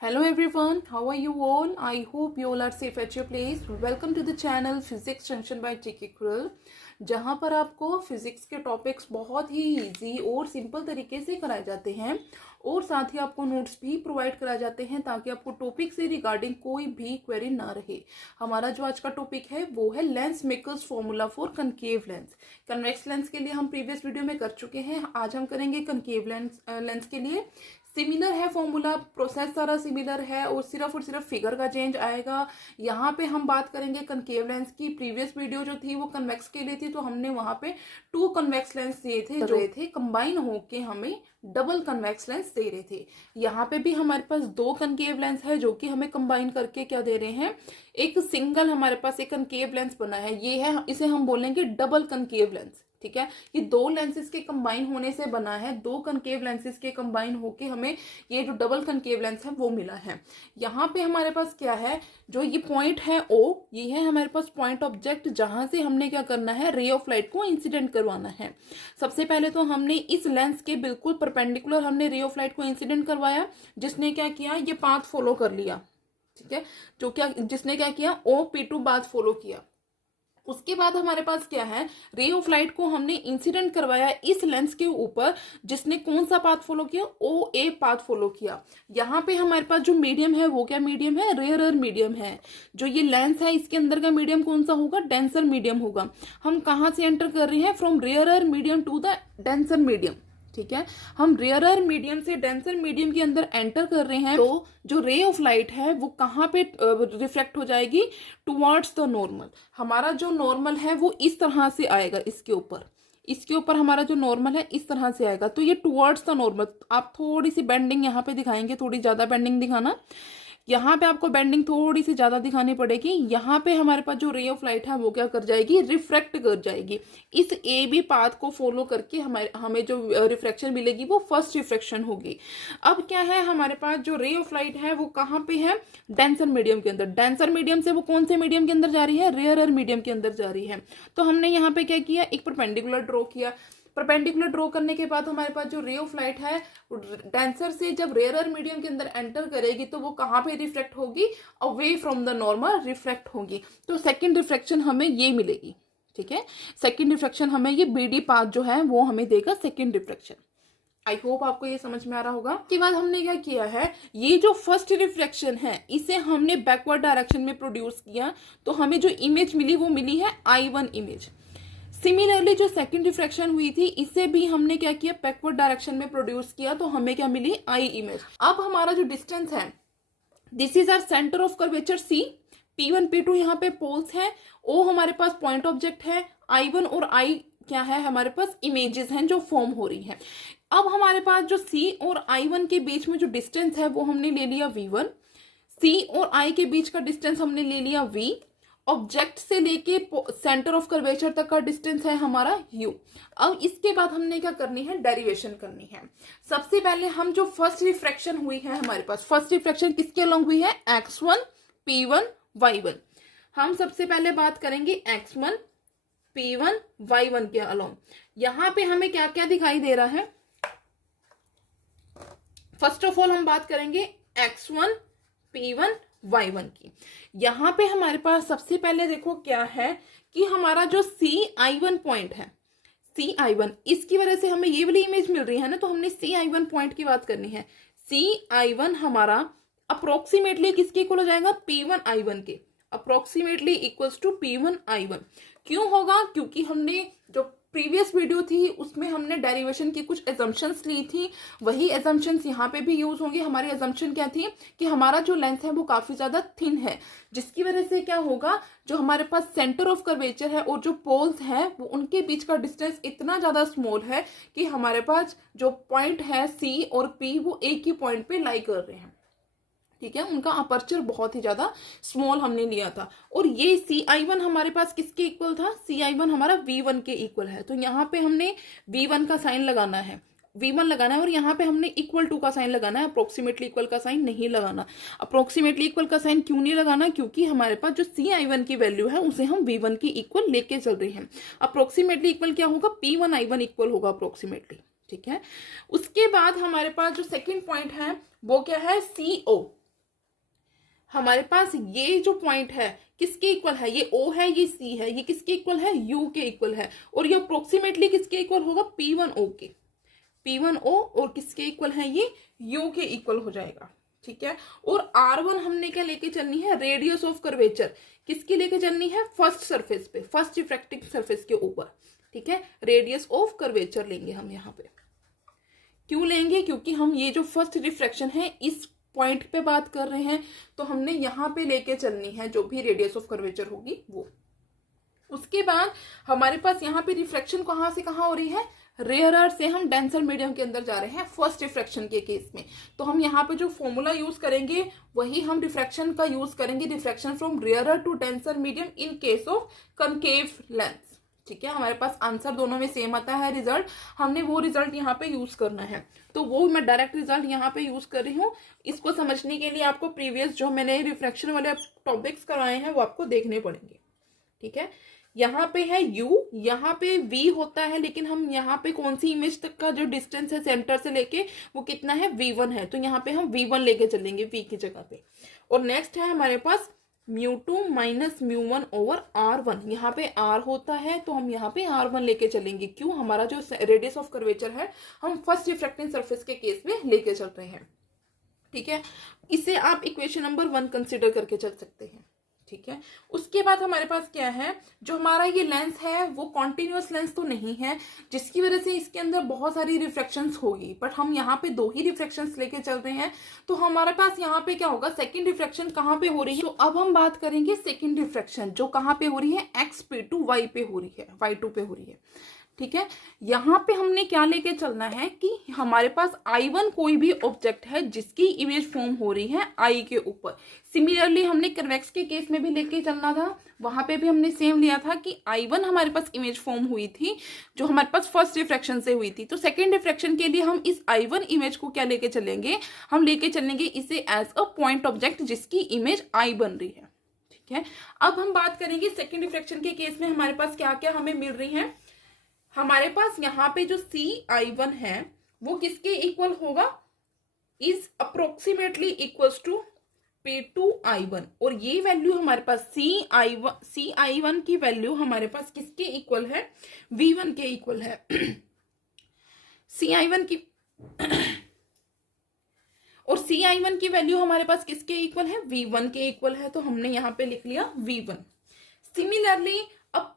Hello everyone, how are you all? I hope you all are safe at your place. Welcome to the channel Physics Junction by TK Krill, जहाँ पर आपको physics के topics बहुत ही easy और simple तरीके से कराए जाते हैं और साथ ही आपको नोट्स भी प्रोवाइड कराए जाते हैं ताकि आपको टॉपिक से रिगार्डिंग कोई भी क्वेरी ना रहे। हमारा जो आज का टॉपिक है वो है lens makers formula for concave lens. Convex lens के लिए हम प्रीवियस वीडियो में कर चुके हैं, आज हम करेंगे कनकेव लेंस के लिए। सिमिलर है फॉर्मूला, प्रोसेस सारा सिमिलर है और सिर्फ फिगर का चेंज आएगा। यहाँ पे हम बात करेंगे कनकेव लेंस की। प्रीवियस वीडियो जो थी वो कन्वेक्स के लिए थी, तो हमने वहां पे 2 कन्वेक्स लेंस दिए थे जो थे कंबाइन होके हमें डबल कन्वेक्स लेंस दे रहे थे। यहाँ पे भी हमारे पास 2 कनकेव लेंस है जो कि हमें कंबाइन करके क्या दे रहे हैं, एक सिंगल हमारे पास एक कनकेव लेंस बना है। ये है, इसे हम बोलेंगे डबल कनकेव लेंस। ठीक है, ये 2 लेंसेज के कंबाइन होने से बना है, 2 कनकेव लेंसेज के कंबाइन होके हमें ये जो डबल कनकेव लेंस है वो मिला है। यहाँ पे हमारे पास क्या है, जो ये पॉइंट है O, ये है हमारे पास पॉइंट ऑब्जेक्ट जहां से हमने क्या करना है, रे ऑफ लाइट को इंसिडेंट करवाना है। सबसे पहले तो हमने इस लेंस के बिल्कुल परपेंडिकुलर हमने रे ऑफ लाइट को इंसिडेंट करवाया, जिसने क्या किया, ये पाथ फॉलो कर लिया। ठीक है, जो क्या जिसने क्या किया, OP2 पाथ फॉलो किया। उसके बाद हमारे पास क्या है, रे ऑफ लाइट को हमने इंसिडेंट करवाया इस लेंस के ऊपर, जिसने कौन सा पाथ फॉलो किया, OA पाथ फॉलो किया। यहाँ पे हमारे पास जो मीडियम है वो क्या मीडियम है, रेयरर मीडियम है। जो ये लेंस है इसके अंदर का मीडियम कौन सा होगा, डेंसर मीडियम होगा। हम कहाँ से एंटर कर रहे हैं, from rarer medium to the denser medium. ठीक है, हम रेयरर मीडियम से डेंसर मीडियम के अंदर एंटर कर रहे हैं, तो जो रे ऑफ लाइट है वो कहाँ पे रिफ्लेक्ट हो जाएगी, टुवर्ड्स द नॉर्मल। हमारा जो नॉर्मल है वो इस तरह से आएगा, इसके ऊपर हमारा जो नॉर्मल है इस तरह से आएगा, तो ये टुवर्ड्स द नॉर्मल। आप थोड़ी सी बेंडिंग यहाँ पे दिखाएंगे, थोड़ी ज्यादा बेंडिंग दिखाना, यहाँ पे आपको बेंडिंग थोड़ी सी ज्यादा दिखानी पड़ेगी। यहाँ पे हमारे पास जो रे ऑफ लाइट है वो क्या कर जाएगी, रिफ्रैक्ट कर जाएगी। इस AB पाथ को फॉलो करके हमें जो रिफ्रैक्शन मिलेगी वो फर्स्ट रिफ्रैक्शन होगी। अब क्या है, हमारे पास जो रे ऑफ लाइट है वो कहाँ पे है, डेंसर मीडियम के अंदर। डेंसर मीडियम से वो कौन से मीडियम के अंदर जा रही है, रेयरर मीडियम के अंदर जा रही है। तो हमने यहाँ पे क्या किया, एक परपेंडिकुलर ड्रॉ किया। परपेंडिकुलर ड्रॉ करने के बाद हमारे पास जो रे ऑफ लाइट है डेंसर से जब रेयरर मीडियम के अंदर एंटर करेगी तो वो कहाँ पे रिफ्लेक्ट होगी, away from the normal reflect होगी। तो सेकंड रिफ्लेक्शन हमें ये मिलेगी। ठीक है, सेकंड रिफ्लेक्शन हमें ये BD पाथ जो है वो हमें देगा सेकंड रिफ्लेक्शन। आई होप आपको ये समझ में आ रहा होगा। उसके बाद हमने क्या किया है, ये जो फर्स्ट रिफ्लेक्शन है इसे हमने बैकवर्ड डायरेक्शन में प्रोड्यूस किया, तो हमें जो इमेज मिली वो मिली है I1 इमेज। सिमिलरली जो सेकंड रिफ्रैक्शन हुई थी इसे भी हमने क्या किया, बैकवर्ड डायरेक्शन में प्रोड्यूस किया, तो हमें क्या मिली, I इमेज। अब हमारा जो डिस्टेंस है, this is our centre of curvature C, P1 P2 यहाँ पे पोल्स हैं, O हमारे पास पॉइंट ऑब्जेक्ट है, I1 और I क्या है, हमारे पास इमेजेस हैं जो फॉर्म हो रही हैं। अब हमारे पास जो C और I1 के बीच में जो डिस्टेंस है वो हमने ले लिया V1, C और I के बीच का डिस्टेंस हमने ले लिया V, ऑब्जेक्ट से लेके सेंटर ऑफ कर्वेचर तक का डिस्टेंस है हमारा U। अब इसके बाद हमने क्या करनी है, डेरिवेशन करनी है। सबसे पहले हम जो फर्स्ट रिफ्रैक्शन हुई है हमारे पास, फर्स्ट रिफ्रैक्शन किसके अलोंग हुई है, X1 P1 Y1। हम सबसे पहले बात करेंगे X1 P1 Y1 के अलोंग। यहाँ पे हमें क्या क्या दिखाई दे रहा है, फर्स्ट ऑफ ऑल हम बात करेंगे X1 P1 Y1 की। यहाँ पे हमारे पास सबसे पहले देखो क्या है कि हमारा जो CI1 पॉइंट है, CI1, इसकी वजह से हमें ये वाली इमेज मिल रही है ना, तो हमने CI1 पॉइंट की बात करनी है। CI1 हमारा अप्रोक्सीमेटली किसके इक्वल हो जाएगा, P1 I1 के, approximately equals to P1 I1। क्यों होगा, क्योंकि हमने जो प्रीवियस वीडियो थी उसमें हमने डेरिवेशन की कुछ एजम्पशंस ली थी, वही एजम्पशंस यहाँ पे भी यूज होंगी। हमारी एजम्पशन क्या थी कि हमारा जो लेंथ है वो काफी ज्यादा थिन है, जिसकी वजह से क्या होगा, जो हमारे पास सेंटर ऑफ कर्वेचर है और जो पोल्स है वो उनके बीच का डिस्टेंस इतना ज्यादा स्मॉल है कि हमारे पास जो पॉइंट है C और P वो एक ही पॉइंट पे लाई कर रहे हैं। ठीक है, उनका अपर्चर बहुत ही ज्यादा स्मॉल हमने लिया था। और ये CI1 हमारे पास किसके इक्वल था, CI1 हमारा V1 के इक्वल है, तो यहाँ पे हमने V1 का साइन लगाना है, V1 लगाना है, और यहाँ पे हमने इक्वल टू का साइन लगाना है, अप्रोक्सीमेटली इक्वल का साइन नहीं लगाना। अप्रोक्सीमेटली इक्वल का साइन क्यों नहीं लगाना, क्योंकि हमारे पास जो CI1 की वैल्यू है उसे हम V1 की इक्वल लेके चल रहे हैं। अप्रोक्सीमेटली इक्वल क्या होगा, P1 I1 इक्वल होगा अप्रोक्सीमेटली। ठीक है, उसके बाद हमारे पास जो सेकेंड पॉइंट है वो क्या है, CO। हमारे पास ये जो पॉइंट है किसके इक्वल है, ये O है, ये C है, ये किसके इक्वल है, U के इक्वल है, और ये अप्रोक्सीमेटली किसके इक्वल होगा, P1O के, P1O, और किसके इक्वल है, ये U के इक्वल हो जाएगा। ठीक है, और R1 हमने क्या लेके चलनी है, रेडियस ऑफ कर्वेचर किसकी लेके चलनी है, फर्स्ट सरफेस पे, फर्स्ट रिफ्रैक्टिंग सरफेस के ऊपर। ठीक है, रेडियस ऑफ कर्वेचर लेंगे हम यहाँ पे। क्यों लेंगे, क्योंकि हम ये जो फर्स्ट रिफ्रैक्शन है इस पॉइंट पे बात कर रहे हैं, तो हमने यहाँ पे लेके चलनी है जो भी रेडियस ऑफ कर्वेचर होगी वो। उसके बाद हमारे पास यहाँ पे रिफ्रैक्शन कहाँ से कहाँ हो रही है, रेयरर से हम डेंसर मीडियम के अंदर जा रहे हैं फर्स्ट रिफ्रैक्शन के केस में। तो हम यहाँ पे जो फॉर्मूला यूज करेंगे वही हम रिफ्रैक्शन का यूज करेंगे, refraction from rarer to denser medium in case of concave lens. ठीक है, हमारे पास आंसर दोनों में सेम आता है रिजल्ट, हमने वो रिजल्ट यहाँ पे यूज करना है। तो वो मैं डायरेक्ट रिजल्ट यहाँ पे यूज कर रही हूँ। इसको समझने के लिए आपको प्रीवियस जो मैंने रिफ्रैक्शन वाले टॉपिक्स करवाए हैं वो आपको देखने पड़ेंगे। ठीक है, यहाँ पे है U, यहाँ पे V होता है, लेकिन हम यहाँ पे कौन सी इमेज तक का जो डिस्टेंस है सेंटर से लेके वो कितना है, V1 है, तो यहाँ पे हम V1 लेके चलेंगे V की जगह पे। और नेक्स्ट है हमारे पास μ2 माइनस μ1 ओवर R1, यहाँ पे R होता है तो हम यहाँ पे R1 लेके चलेंगे। क्यों, हमारा जो रेडियस ऑफ कर्वेचर है हम फर्स्ट रिफ्रैक्टिंग सरफेस के केस में लेके चल रहे हैं। ठीक है, इसे आप इक्वेशन नंबर 1 कंसिडर करके चल सकते हैं। ठीक है, उसके बाद हमारे पास क्या है, जो हमारा ये लेंस है वो कॉन्टिन्यूअस लेंस तो नहीं है, जिसकी वजह से इसके अंदर बहुत सारी रिफ्रैक्शंस होगी, बट हम यहाँ पे 2 ही रिफ्रैक्शंस लेके चल रहे हैं। तो हमारे पास यहाँ पे क्या होगा, सेकंड रिफ्रैक्शन कहाँ पे हो रही है, तो अब हम बात करेंगे सेकंड रिफ्रैक्शन जो कहाँ पे हो रही है, XP2 Y पे हो रही है, Y2 पे हो रही है। ठीक है, यहाँ पे हमने क्या लेके चलना है कि हमारे पास I1 कोई भी ऑब्जेक्ट है जिसकी इमेज फॉर्म हो रही है I के ऊपर। सिमिलरली हमने कन्वेक्स के केस में भी लेके चलना था, वहां पे भी हमने सेम लिया था कि I1 हमारे पास इमेज फॉर्म हुई थी जो हमारे पास फर्स्ट रिफ्रैक्शन से हुई थी। तो सेकेंड रिफ्रैक्शन के लिए हम इस I1 इमेज को क्या लेके चलेंगे, हम लेके चलेंगे इसे एज अ पॉइंट ऑब्जेक्ट जिसकी इमेज I बन रही है। ठीक है, अब हम बात करेंगे सेकेंड रिफ्रैक्शन के केस में हमारे पास क्या क्या हमें मिल रही है। हमारे पास यहाँ पे जो CI1 है वो किसके इक्वल होगा, is approximately equals to P2I1, और ये वैल्यू हमारे पास CI1 की वैल्यू हमारे पास किसके इक्वल है, V1 के इक्वल है। CI1 की और CI1 की वैल्यू हमारे पास किसके इक्वल है, V1 के इक्वल है, तो हमने यहाँ पे लिख लिया V1। सिमिलरली अब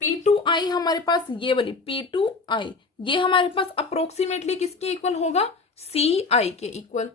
P2I हमारे पास ये वाली P2I ये हमारे पास अप्रोक्सीमेटली किसके इक्वल होगा, CI के इक्वल,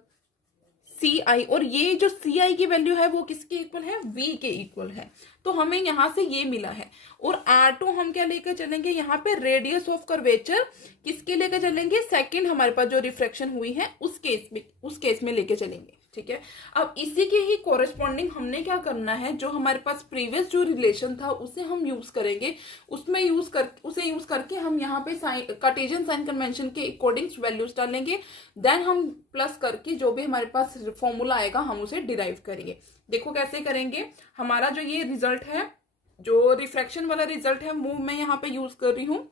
CI, और ये जो CI की वैल्यू है वो किसके इक्वल है, V के इक्वल है। तो हमें यहां से ये मिला है। और R2 हम क्या लेकर चलेंगे, यहाँ पे रेडियस ऑफ कर्वेचर किसके लेकर चलेंगे, सेकंड हमारे पास जो रिफ्रैक्शन हुई है उस केस में लेके चलेंगे। ठीक है, अब इसी के ही कोरेस्पॉन्डिंग हमने क्या करना है, जो हमारे पास प्रीवियस जो रिलेशन था उसे हम यूज करेंगे, उसे यूज करके हम यहाँ पे कार्टेशियन साइन कन्वेंशन के अकॉर्डिंग वैल्यूज डालेंगे, देन हम प्लस करके जो भी हमारे पास फॉर्मूला आएगा हम उसे डिराइव करेंगे। देखो कैसे करेंगे, हमारा जो ये रिजल्ट है, जो रिफ्रैक्शन वाला रिजल्ट है वो मैं यहाँ पे यूज कर रही हूँ।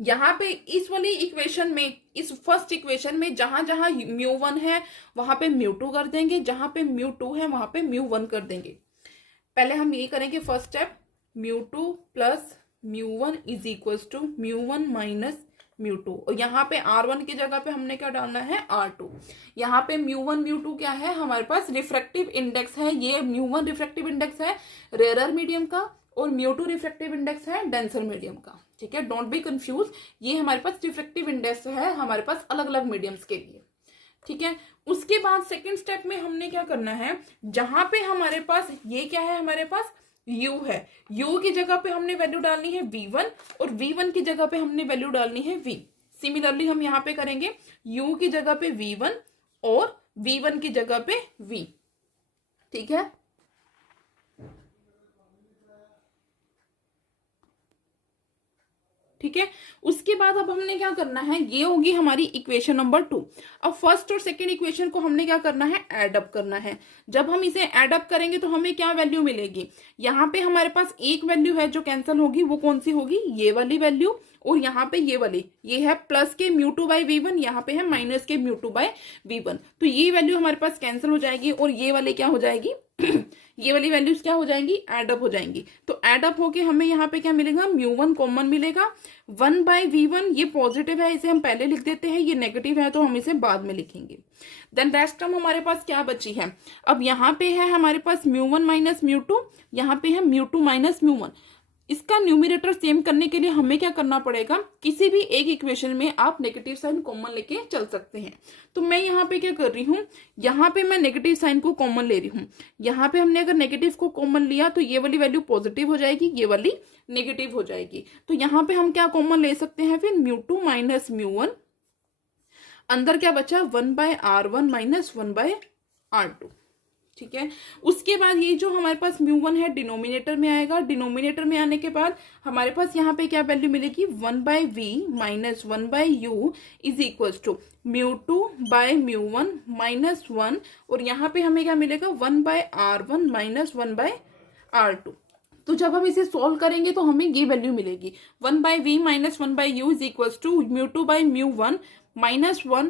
यहाँ पे इस वाली इक्वेशन में, इस फर्स्ट इक्वेशन में जहां जहां μ1 है वहां पे μ2 कर देंगे, जहां पे μ2 है वहां पे μ1 कर देंगे। पहले हम ये करेंगे first step, μ2 plus μ1 is equals to μ1 minus μ2, और यहाँ पे R1 की जगह पे हमने क्या डालना है, R2। यहाँ पे μ1 μ2 क्या है, हमारे पास रिफ्रैक्टिव इंडेक्स है, ये μ1 रिफ्रैक्टिव इंडेक्स है रेयर मीडियम का, और μ2 रिफ्रैक्टिव इंडेक्स है डेंसर मीडियम का। ठीक है, डोंट बी कंफ्यूज, ये हमारे पास रिफ्रैक्टिव इंडेक्स है हमारे पास अलग अलग मीडियम्स के लिए। ठीक है, उसके बाद सेकंड स्टेप में हमने क्या करना है, जहां पे हमारे पास ये क्या है, हमारे पास U है, U की जगह पे हमने वैल्यू डालनी है V1, और V1 की जगह पे हमने वैल्यू डालनी है V। सिमिलरली हम यहाँ पे करेंगे U की जगह पे V1 और V1 की जगह पे V। ठीक है, ठीक है, उसके बाद अब हमने क्या करना है, ये होगी हमारी इक्वेशन नंबर 2। अब फर्स्ट और सेकंड इक्वेशन को हमने क्या करना है, ऐड अप करना है। जब हम इसे ऐड अप करेंगे तो हमें क्या वैल्यू मिलेगी, यहाँ पे हमारे पास एक वैल्यू है जो कैंसिल होगी, वो कौन सी होगी, ये वाली वैल्यू, और यहाँ पे ये वाली ये है प्लस के μ2 बाई v1, यहाँ पे है माइनस के μ2 बाई v1। तो ये वैल्यू हमारे पास कैंसिल हो जाएगी और ये वाली क्या हो जाएगी ये वाली वैल्यूज क्या हो जाएंगी, एड अप हो जाएंगी। तो एड अप होके हमें यहाँ पे क्या मिलेगा, μ1 कॉमन मिलेगा। 1 बाई v1 ये पॉजिटिव है, इसे हम पहले लिख देते हैं, ये नेगेटिव है तो हम इसे बाद में लिखेंगे। देन रेस्ट टर्म हमारे पास क्या बची है, अब यहाँ पे है हमारे पास μ1 माइनस μ2, यहाँ पे है μ2 माइनस μ1। इसका न्यूमिनेटर सेम करने के लिए हमें क्या करना पड़ेगा, किसी भी एक इक्वेशन में आप नेगेटिव साइन कॉमन लेके चल सकते हैं। तो मैं यहाँ पे क्या कर रही हूँ, यहाँ पे मैं नेगेटिव साइन को कॉमन ले रही हूँ। यहाँ पे हमने अगर नेगेटिव को कॉमन लिया तो ये वाली वैल्यू पॉजिटिव हो जाएगी, ये वाली नेगेटिव हो जाएगी। तो यहाँ पे हम क्या कॉमन ले सकते हैं फिर, μ2 माइनस μ1, अंदर क्या बचा 1 by r1 minus 1 by r2। ठीक है, उसके बाद ये जो हमारे पास μ1 है डिनोमिनेटर में आएगा। डिनोमिनेटर में आने के बाद हमारे पास यहाँ पे क्या वैल्यू मिलेगी, 1 by v minus 1 by u is equal to μ2 by μ1 minus 1, और यहाँ पे हमें क्या मिलेगा 1 by r1 minus 1 by r2। तो जब हम इसे सॉल्व करेंगे तो हमें ये वैल्यू मिलेगी 1 by v minus 1 by u is equal to μ2 by μ1 minus 1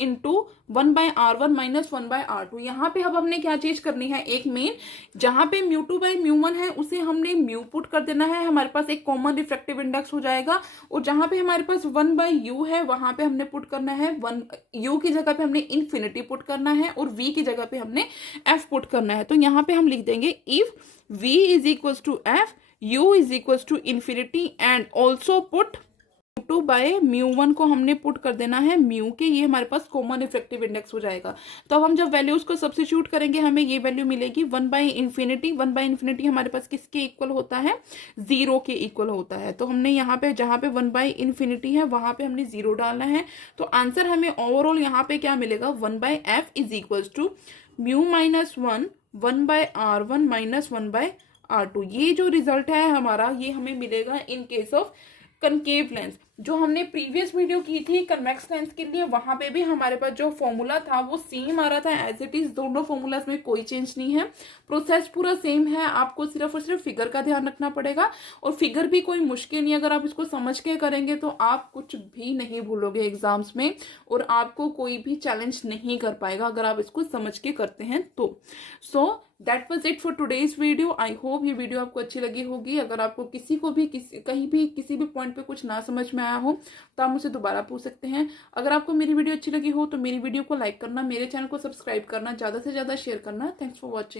into 1 by r1 minus 1 by r2। यहाँ पे अब हमने क्या चीज करनी है, एक मेन जहां पे μ2 बाय μ1 है उसे हमने म्यू पुट कर देना है, हमारे पास एक कॉमन रिफ्रैक्टिव इंडेक्स हो जाएगा। और जहां पे हमारे पास 1 बाय u है वहां पे हमने पुट करना है 1, u की जगह पे हमने इन्फिनिटी पुट करना है और v की जगह पे हमने f पुट करना है। तो यहाँ पे हम लिख देंगे if v is equal to f, u is equal to infinity and also put μ2 by μ1 को हमने पुट कर देना है म्यू के, ये हमारे पास कॉमन इफेक्टिव इंडेक्स हो जाएगा। तो अब हम जब वैल्यूज को सब्स्टिट्यूट करेंगे हमें ये वैल्यू मिलेगी 1 बाय इन्फिनिटी। 1 बाय इन्फिनिटी हमारे पास किसके इक्वल होता है, 0 के इक्वल होता है। तो हमने यहाँ पे जहाँ पे 1 बाय इन्फिनिटी है वहां पे हमने 0 डालना है। तो आंसर हमें ओवरऑल यहाँ पे क्या मिलेगा, 1 by f is equal to mu minus 1 by r1 minus 1 by r2। ये जो रिजल्ट है हमारा ये हमें मिलेगा in case of concave lens. जो हमने प्रीवियस वीडियो की थी कन्वेक्स लेंस के लिए, वहां पे भी हमारे पास जो फॉर्मूला था वो सेम आ रहा था एज इट इज, दोनों फॉर्मूलाज में कोई चेंज नहीं है, प्रोसेस पूरा सेम है। आपको सिर्फ और सिर्फ फिगर का ध्यान रखना पड़ेगा, और फिगर भी कोई मुश्किल नहीं, अगर आप इसको समझ के करेंगे तो आप कुछ भी नहीं भूलोगे एग्जाम्स में, और आपको कोई भी चैलेंज नहीं कर पाएगा अगर आप इसको समझ के करते हैं तो। So that was it for today's video. I hope ये वीडियो आपको अच्छी लगी होगी। अगर आपको किसी को भी कहीं भी किसी भी पॉइंट पे कुछ ना समझ में आया हो तो आप मुझसे दोबारा पूछ सकते हैं। अगर आपको मेरी वीडियो अच्छी लगी हो तो मेरी वीडियो को लाइक करना, मेरे चैनल को सब्सक्राइब करना, ज़्यादा से ज़्यादा शेयर करना। Thanks for watching.